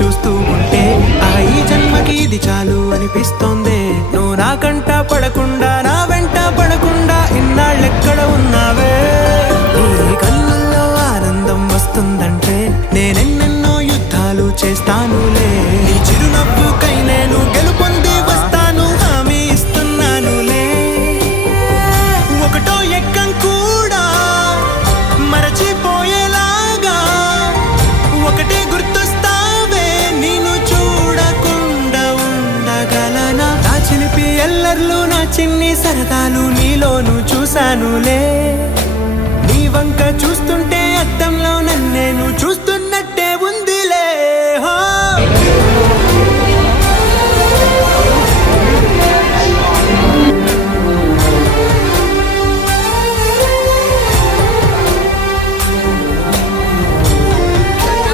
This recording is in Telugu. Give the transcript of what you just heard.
చూస్తూ ఉంటే ఈ జన్మకి ఇది చాలు అనిపిస్తోందే. నువ్వు నాకంట పడకుండా నా వెంట పడకుండా ఇన్నాళ్ళెక్కడ ఉన్నావే. నీ కళ్ళల్లో ఆనందం వస్తుందంటే నేనెన్నెన్నో యుద్ధాలు చేస్తానులే. నీ చిరునవ్వుకై నేను గెలుపొంది వస్తాను హామీ ఇస్తున్నానులే. ఒకటో ఎక్కం కూడా మరచిపోయేలాగా ఒకటే గుర్తొస్తావే. నేను చూడకుండా ఉండగలనా. నా చిలిపి ఎల్లర్లు నా చిన్ని సరదాలు నీలోను చూశానులే. నీ వంక చూస్తుంటే అద్దంలో నన్నేను చూస్తూ